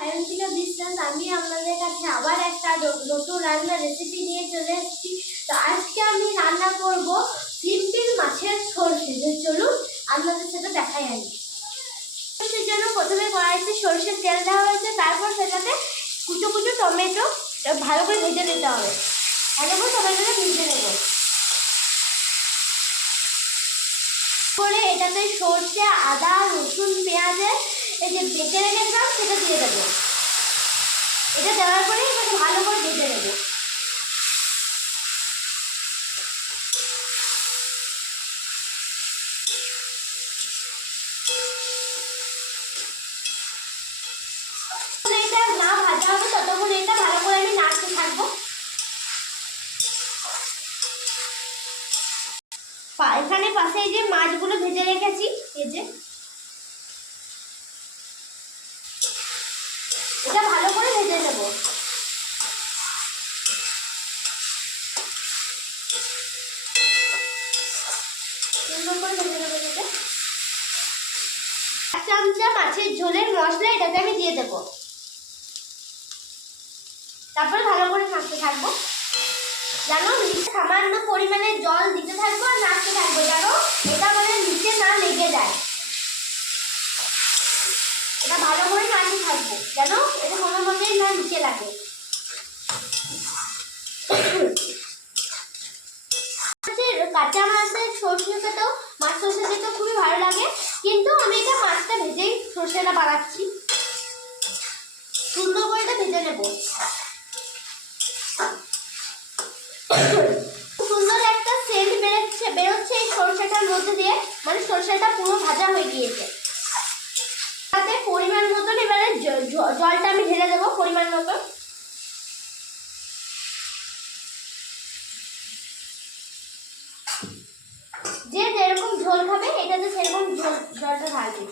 সায়ন্তিকা বিশ্বাস। আমি আপনাদের কাছে আবার একটা নতুন রান্নার রেসিপি নিয়ে চলে এসেছি। তো আজকে আমি রান্না করব সিম্পল মাছের সরষে। চলুন আপনাদের সাথে দেখাই। আমি সেই জন্য প্রথমে কড়াইতে সরষের তেল দেওয়া হয়েছে, তারপর সেটাতে কুচো কুচো টমেটো ভালো করে ভেজে নিতে হবে। ভালো করে টমেটোটা ভেজে নেব। পরে এটাতে সরষে, আদা, রসুন, পেঁয়াজের এই যে বেটে রেখেছিলাম সেটা দিয়ে দেবো। এটা দেওয়ার পরে এটাকে ভালো করে ভেজে নেব। এটা না ভাজা হবে ততক্ষণ এটা ভালো করে আমি নাড়তে থাকবো। এখানে পাশে এই যে মাছগুলো ভেজে রেখেছি, এই যে এটা ভালো করে ভেজে নেব। সুন্দর করে ভেজে নেব। এটাকে 1 চামচা মাছের ঝোলের মশলা এটাতে আমি দিয়ে দেবো। তারপরে ভালো করে নাড়তে থাকবো। জানো সামান্য পরিমাণে জল দিতে থাকবো আর নাড়তে থাকবো, জানো এটা মানে নিচে না লেগে যায়। এটা ভালো করে নাড়তে থাকবো, জানো এটা কোনো মতেই না নিচে লাগে। কাঁচা মাছের সরষে খেতেও মাছ সরষে খেতেও খুবই ভালো লাগে, কিন্তু আমি এটা মাছটা ভেজেই সরষেটা বানাচ্ছি। সুন্দর করে এটা ভেজে নেব। সুন্দর একটা সেন্ট বেরোচ্ছে এই সরষেটার মধ্যে দিয়ে, মানে সরষেটা পুরো ভাজা হয়ে গিয়েছে। তাতে পরিমাণ মতন এবারে জলটা আমি ঢেলে দেবো পরিমাণ মতন। যে যেরকম ঝোল খাবে এটাতে সেরকম জলটা ঢালবে।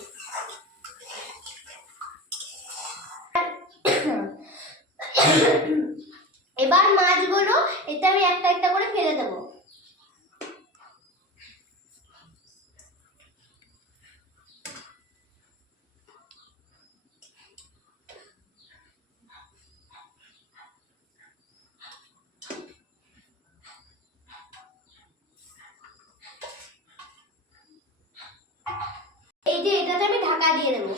এবার মাছগুলো এটা আমি একটা একটা করে ফেলে দেবো। এই যে এটাতে আমি ঢাকা দিয়ে দেবো।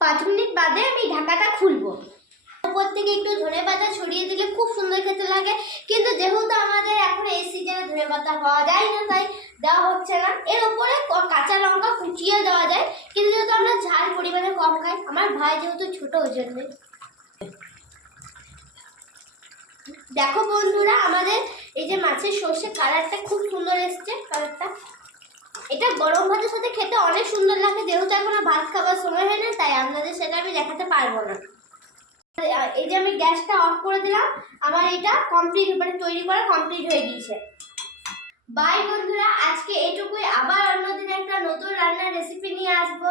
5 মিনিট বাদে আমি ঢাকাটা খুলবো। উপর থেকে একটু ধনেপাতা ছড়িয়ে দিলে খুব সুন্দর খেতে লাগে, কিন্তু যেহেতু আমাদের এখন এই সিজনে ধনেপাতা পাওয়া যায় না তাই দেওয়া হচ্ছে না। এর উপরে কাঁচা লঙ্কা কুচিয়ে দেওয়া যায়, কিন্তু যেহেতু আমরা ঝাল পরিমাণে কম খাই, আমার ভাই যেহেতু ছোট ওই জন্য। দেখো বন্ধুরা, আমাদের এই যে মাছের সর্ষে কালারটা খুব সুন্দর এসছে। কালারটা এটা গরম ভাতের সাথে খেতে অনেক সুন্দর লাগে, যেহেতু এখনো ভাত খাবার সময় হয় না তাই আপনাদের সেটা আমি দেখাতে পারবো না। এই যে আমি গ্যাসটা অফ করে দিলাম, আমার এটা কমপ্লিট মানে তৈরি করা কমপ্লিট হয়ে গিয়েছে। বাই বন্ধুরা, আজকে এটুকুই। আবার অন্যদিন একটা নতুন রান্নার রেসিপি নিয়ে আসবো।